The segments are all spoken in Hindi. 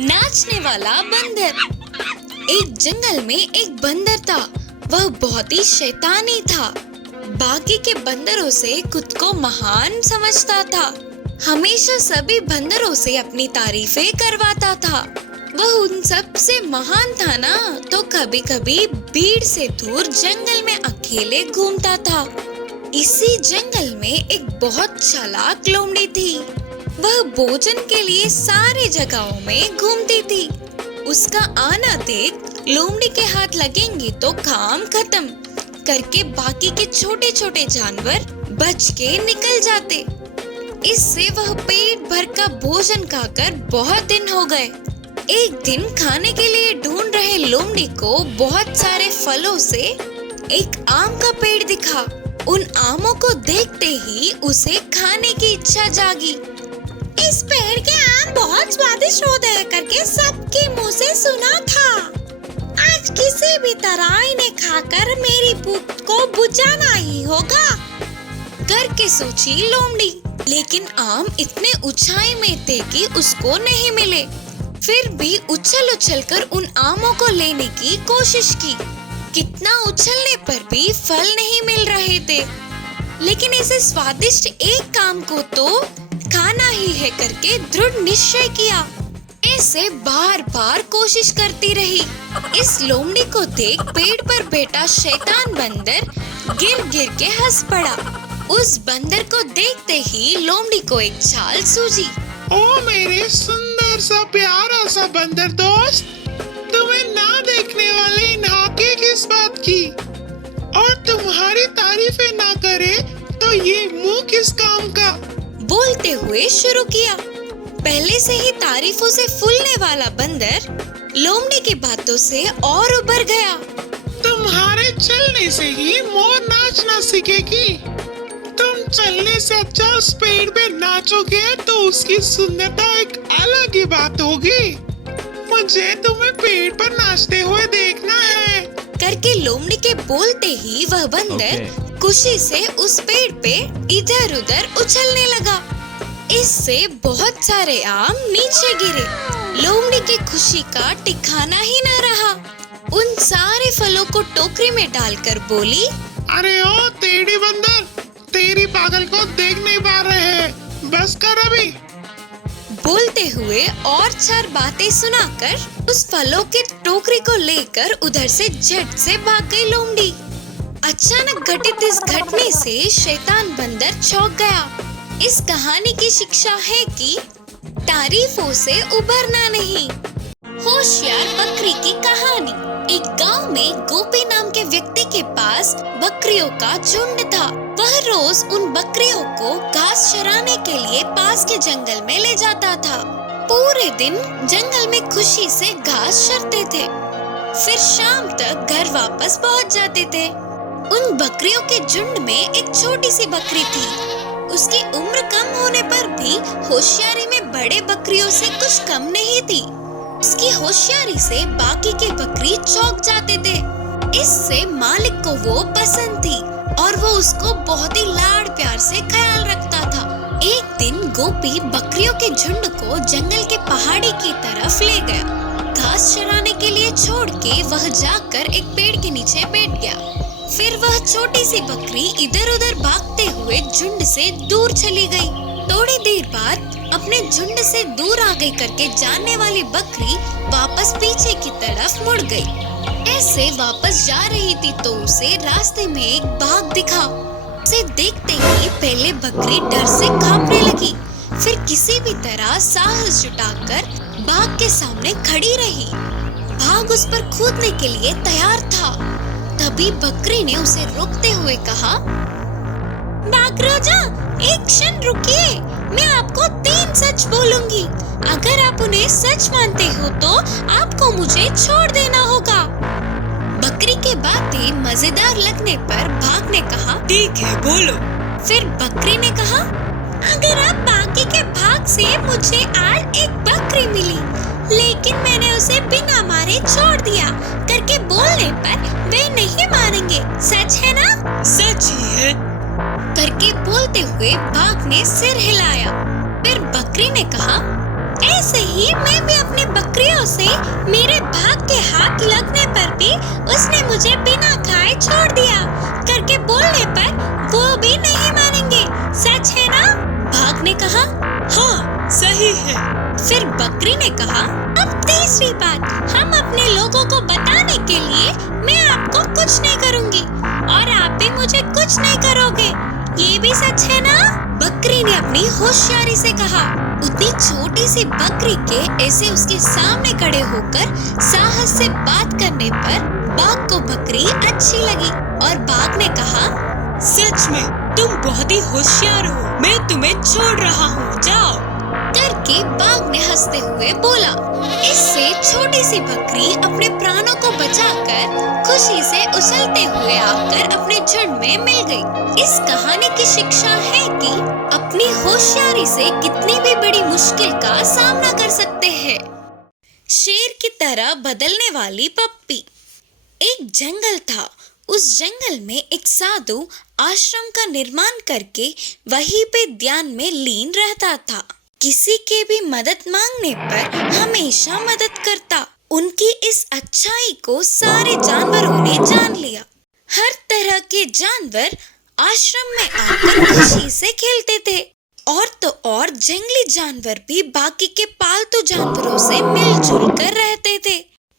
नाचने वाला बंदर। एक जंगल में एक बंदर था। वह बहुत ही शैतानी था। बाकी के बंदरों से खुद को महान समझता था। हमेशा सभी बंदरों से अपनी तारीफें करवाता था। वह उन सब से महान था ना, तो कभी कभी भीड़ से दूर जंगल में अकेले घूमता था। इसी जंगल में एक बहुत चालाक लोमड़ी थी। वह भोजन के लिए सारे जगहों में घूमती थी। उसका आना देख लोमड़ी के हाथ लगेंगे तो काम खत्म करके बाकी के छोटे छोटे जानवर बच के निकल जाते। इससे वह पेट भर का भोजन खाकर बहुत दिन हो गए। एक दिन खाने के लिए ढूंढ रहे लोमड़ी को बहुत सारे फलों से एक आम का पेड़ दिखा। उन आमों को देखते ही उसे खाने की इच्छा जागी। इस पेड़ के आम बहुत स्वादिष्ट होते हैं करके सबके मुंह से सुना था। आज किसी भी तरह इन्हें खाकर मेरी भूख को बुझाना ही होगा करके सोची लोमड़ी। लेकिन आम इतने ऊंचाई में थे कि उसको नहीं मिले। फिर भी उछल उछल कर उन आमों को लेने की कोशिश की। कितना उछलने पर भी फल नहीं मिल रहे थे। लेकिन ऐसे स्वादिष्ट एक आम को तो खाना ही है करके दृढ़ निश्चय किया। ऐसे बार बार कोशिश करती रही। इस लोमड़ी को देख पेड़ पर बैठा शैतान बंदर गिर गिर के हंस पड़ा। उस बंदर को देखते ही लोमड़ी को एक चाल सूझी। ओ मेरे सुंदर सा प्यारा सा बंदर दोस्त, तुम्हें ना देखने वाले इन हाके किस बात की, और तुम्हारी तारीफें ना करे तो ये मुंह किस काम का। बोलते हुए शुरू किया। पहले से ही तारीफों से फूलने वाला बंदर लोमड़ी की बातों से और उबर गया। तुम्हारे चलने से ही मोर नाचना सीखेगी। तुम चलने से अच्छा उस पेड़ पे नाचोगे तो उसकी सुंदरता एक अलग ही बात होगी। मुझे तुम्हें पेड़ पर नाचते हुए देखना है करके लोमड़ी के बोलते ही वह बंदर खुशी से उस पेड़ पे इधर उधर उछलने लगा। इससे बहुत सारे आम नीचे गिरे। लोमड़ी की खुशी का ठिकाना ही न रहा। उन सारे फलों को टोकरी में डालकर बोली, अरे ओ टेढ़ी बंदर, तेरी पागल को देख नहीं पा रहे हैं, बस कर अभी। बोलते हुए और चार बातें सुनाकर उस फलों के टोकरी को लेकर उधर से झट से भाग गई लोमड़ी। अचानक घटित इस घटने से शैतान बंदर चौंक गया। इस कहानी की शिक्षा है कि तारीफों से उबरना नहीं। होशियार बकरी की कहानी। एक गांव में गोपी नाम के व्यक्ति के पास बकरियों का झुंड था। वह रोज उन बकरियों को घास चराने के लिए पास के जंगल में ले जाता था। पूरे दिन जंगल में खुशी से घास चरते थे। फिर शाम तक घर वापस पहुंच जाते थे। उन बकरियों के झुंड में एक छोटी सी बकरी थी। उसकी उम्र कम होने पर भी होशियारी में बड़े बकरियों से कुछ कम नहीं थी। उसकी होशियारी से बाकी के बकरी चौंक जाते थे। इससे मालिक को वो पसंद थी और वो उसको बहुत ही लाड प्यार से ख्याल रखता था। एक दिन गोपी बकरियों के झुंड को जंगल के पहाड़ी की तरफ ले गया। घास चराने के लिए छोड़ के वह जाकर एक पेड़ के नीचे बैठ गया। फिर वह छोटी सी बकरी इधर उधर भागते हुए झुंड से दूर चली गई। थोड़ी देर बाद अपने झुंड से दूर आ गई करके जानने वाली बकरी वापस पीछे की तरफ मुड़ गई। ऐसे वापस जा रही थी तो उसे रास्ते में एक बाघ दिखा। उसे देखते ही पहले बकरी डर से कांपने लगी। फिर किसी भी तरह साहस जुटाकर बाघ के सामने खड़ी रही। बाघ उस पर कूदने के लिए तैयार था। तभी बकरी ने उसे रोकते हुए कहा, बाघ राजा, एक क्षण रुकिए, मैं आपको 3 सच बोलूंगी। अगर आप उन्हें सच मानते हो तो आपको मुझे छोड़ देना होगा। बकरी के बातें मजेदार लगने पर बाघ ने कहा, ठीक है बोलो। फिर बकरी ने कहा, अगर आप बाकी के भाग से मुझे आज एक बकरी मिली, लेकिन मैंने उसे बिना मारे छोड़ दिया करके बोलने पर वे नहीं मानेंगे, सच है ना? सच ही है करके बोलते हुए बाघ ने सिर हिलाया। फिर बकरी ने कहा, ऐसे ही मैं भी अपनी बकरियों से मेरे भाग के हाथ लगने पर भी उसने मुझे बिना खाए छोड़ दिया करके बोलने पर वो भी नहीं मानेंगे, सच है ना? भाग ने कहा, हाँ सही है। फिर बकरी ने कहा, अब तीसरी बात, हम अपने लोगों को बताने के लिए मैं आपको कुछ नहीं करूँगी और आप भी मुझे कुछ नहीं करोगे, ये भी सच है ना? बकरी ने अपनी होशियारी से कहा। उतनी छोटी सी बकरी के ऐसे उसके सामने खड़े होकर साहस से बात करने पर बाघ को बकरी अच्छी लगी और बाघ ने कहा, सच में तुम बहुत ही होशियार हो, मैं तुम्हें छोड़ रहा हूँ, जाओ करके बाघ ने हंसते हुए बोला। इससे छोटी सी बकरी अपने प्राणों को बचाकर खुशी से उछलते हुए आकर अपने झुंड में मिल गई। इस कहानी की शिक्षा है कि अपनी होशियारी से कितनी भी बड़ी मुश्किल का सामना कर सकते हैं। शेर की तरह बदलने वाली पप्पी। एक जंगल था। उस जंगल में एक साधु आश्रम का निर्माण करके वहीं पे ध्यान में लीन रहता था। किसी के भी मदद मांगने पर हमेशा मदद करता। उनकी इस अच्छाई को सारे जानवरों ने जान लिया। हर तरह के जानवर आश्रम में आकर खुशी से खेलते थे। और तो और जंगली जानवर भी बाकी के पालतू जानवरों से मिलजुल कर रहते थे।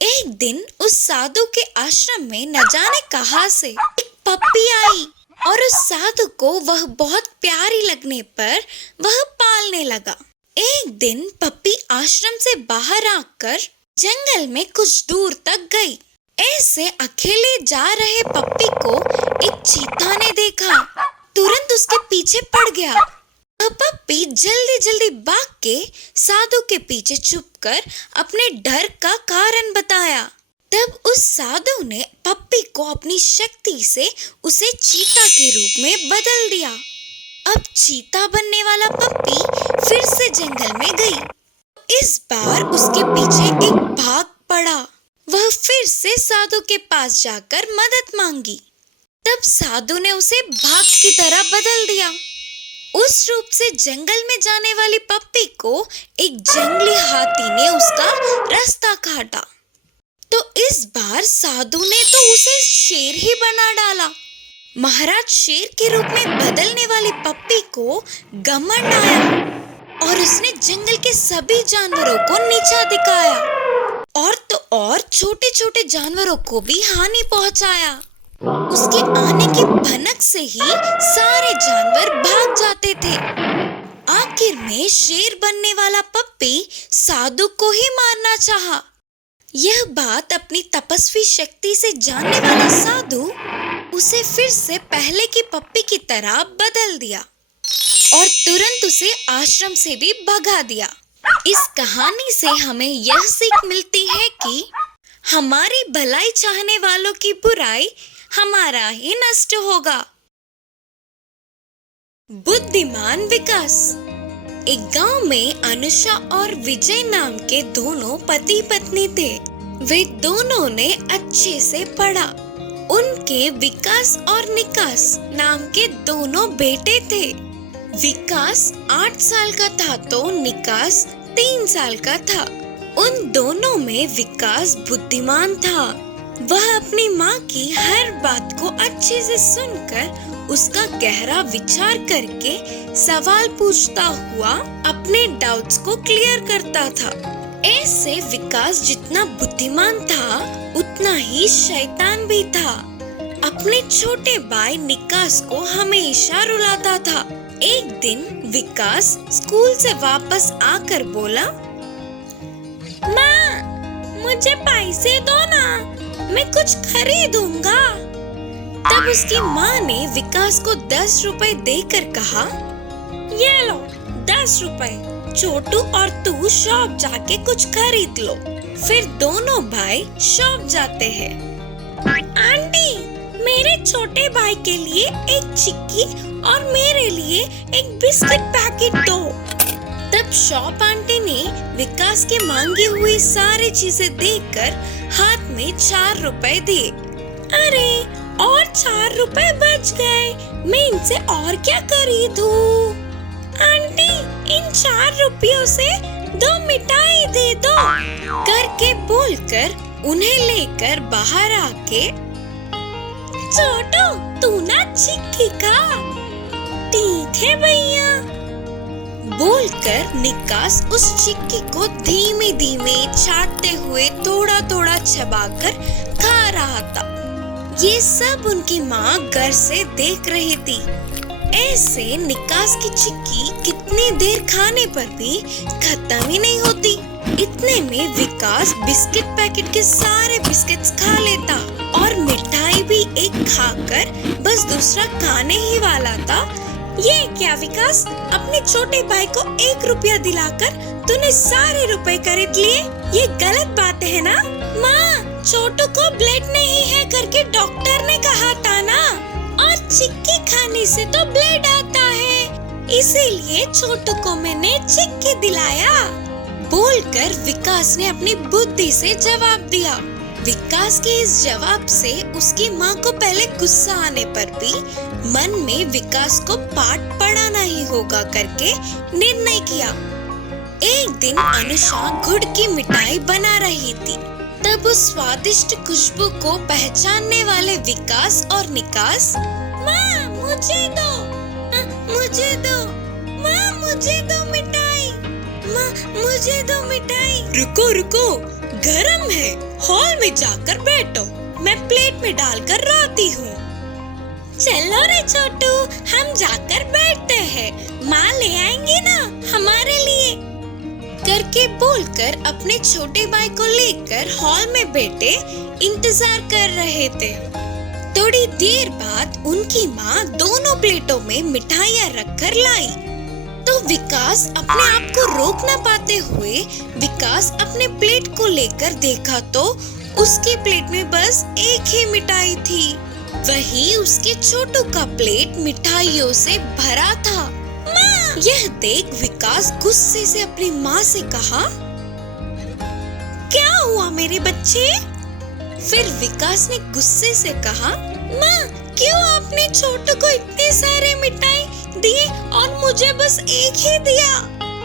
एक दिन उस साधु के आश्रम में न जाने कहां से एक पप्पी आई और उस साधु को वह बहुत प्यारी लगने पर वह पालने लगा। एक दिन पप्पी आश्रम से बाहर आकर जंगल में कुछ दूर तक गई। ऐसे अकेले जा रहे पप्पी को एक चीता ने देखा, तुरंत उसके पीछे पड़ गया। पप्पी जल्दी जल्दी भाग के साधु के पीछे छुपकर अपने डर का कारण बताया। तब उस साधु ने पप्पी को अपनी शक्ति से उसे चीता के रूप में बदल दिया। अब चीता बनने वाला पप्पी फिर से जंगल में गई। इस बार उसके पीछे एक बाघ पड़ा। वह फिर से साधु के पास जाकर मदद मांगी। तब साधु ने उसे बाघ की तरह बदल दिया। उस रूप से जंगल में जाने वाली पप्पी को एक जंगली हाथी ने उसका रास्ता काटा। तो इस बार साधु ने तो उसे शेर ही बना डाला। महाराज शेर के रूप में बदलने वाली पप्पी को घमंड आया और उसने जंगल के सभी जानवरों को नीचा दिखाया और तो और छोटे छोटे जानवरों को भी हानि पहुंचाया। उसके आने की भनक से ही सारे जानवर भाग जाते थे। आखिर में शेर बनने वाला पप्पी साधु को ही मारना चाहा। यह बात अपनी तपस्वी शक्ति से जानने वाला साधु उसे फिर से पहले की पप्पी की तरह बदल दिया और तुरंत उसे आश्रम से भी भगा दिया। इस कहानी से हमें यह सीख मिलती है कि हमारी भलाई चाहने वालों की बुराई हमारा ही नष्ट होगा। बुद्धिमान विकास। एक गांव में अनुषा और विजय नाम के दोनों पति पत्नी थे। वे दोनों ने अच्छे से पढ़ा। उनके विकास और निकास नाम के दोनों बेटे थे। विकास 8 साल का था तो निकास 3 साल का था। उन दोनों में विकास बुद्धिमान था। वह अपनी माँ की हर बात को अच्छे से सुनकर उसका गहरा विचार करके सवाल पूछता हुआ अपने डाउट्स को क्लियर करता था। ऐसे विकास जितना बुद्धिमान था उतना ही शैतान भी था। अपने छोटे भाई निकास को हमेशा रुलाता था। एक दिन विकास स्कूल से वापस आकर बोला, माँ, मुझे पैसे दो ना, मैं कुछ खरीदूंगा। तब उसकी माँ ने विकास को 10 रुपए देकर कहा, ये लो 10 रुपए, छोटू और तू शॉप जाके कुछ खरीद लो। फिर दोनों भाई शॉप जाते हैं। आंटी, मेरे छोटे भाई के लिए एक चिक्की और मेरे लिए एक बिस्किट पैकेट दो। तब शॉप आंटी ने विकास के मांगी हुई सारी चीजें देकर हाथ में 4 रुपए दिए। अरे, और 4 रुपए बच गए, मैं इनसे और क्या खरीदूं? आंटी, इन 4 रुपयों से 2 मिठाई दे दो करके बोलकर उन्हें लेकर बाहर आके, छोटू तू ना चिक्की खा। ठीक है भैया बोलकर निकास उस चिक्की को धीमे धीमे चाटते हुए थोड़ा थोड़ा चबाकर खा रहा था। ये सब उनकी माँ घर से देख रही थी। ऐसे निकास की चिक्की कितनी देर खाने पर भी खत्म ही नहीं होती। इतने में विकास बिस्किट पैकेट के सारे बिस्किट्स खा लेता और मिठाई भी एक खाकर बस दूसरा खाने ही वाला था। ये क्या विकास, अपने छोटे भाई को 1 रुपया दिलाकर तूने सारे रुपए खरीद लिए? ये गलत बात है ना? माँ, छोटू को ब्लड नहीं है करके डॉक्टर ने कहा था ना, और चिक्की खाने से तो ब्लड आता है, इसीलिए छोटू को मैंने चिक्की दिलाया बोलकर विकास ने अपनी बुद्धि से जवाब दिया। विकास के इस जवाब से उसकी माँ को पहले गुस्सा आने पर भी मन में विकास को पाठ पढ़ाना ही होगा करके निर्णय किया। एक दिन अनुषा गुड़ की मिठाई बना रही थी। तब उस स्वादिष्ट खुशबू को पहचानने वाले विकास और निकास, माँ मुझे दो, मुझे दो, माँ मुझे दो मिठाई, माँ मुझे दो मिठाई। रुको रुको, गरम है, हॉल में जाकर बैठो, मैं प्लेट में डालकर लाती हूँ। चलो रे छोटू, हम जाकर बैठते हैं, माँ ले आएंगे ना हमारे लिए करके बोलकर अपने छोटे भाई को लेकर हॉल में बैठे इंतजार कर रहे थे। थोड़ी देर बाद उनकी माँ दोनों प्लेटों में मिठाइयाँ रखकर लाई। तो विकास अपने आप को रोक न पाते हुए विकास अपने प्लेट को लेकर देखा तो उसकी प्लेट में बस एक ही मिठाई थी। वही उसके छोटू का प्लेट मिठाइयों से भरा था। माँ! यह देख विकास गुस्से से अपनी माँ से कहा, क्या हुआ मेरे बच्चे? फिर विकास ने गुस्से से कहा, माँ क्यों आपने छोटू को इतने सारे मिठाई दिए और मुझे बस एक ही दिया?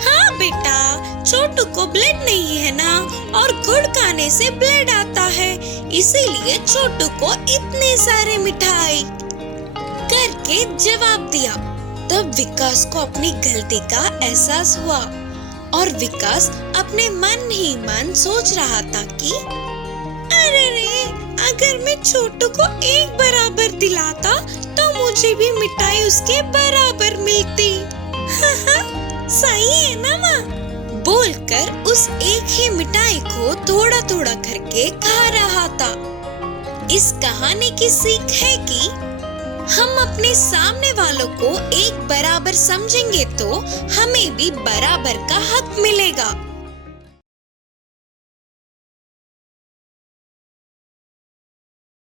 हाँ बेटा, छोटू को ब्लड नहीं है ना, और गुड़ खाने से ब्लड आता है, इसीलिए छोटू को इतने सारे मिठाई करके जवाब दिया। तब विकास को अपनी गलती का एहसास हुआ और विकास अपने मन ही मन सोच रहा था कि अरे रे, अगर मैं छोटू को एक बराबर दिलाता तो मुझे भी मिठाई उसके बराबर मिलती। सही है ना माँ? बोलकर उस एक ही मिठाई को थोड़ा थोड़ा करके खा रहा था। इस कहानी की सीख है कि हम अपने सामने वालों को एक बराबर समझेंगे तो हमें भी बराबर का हक मिलेगा।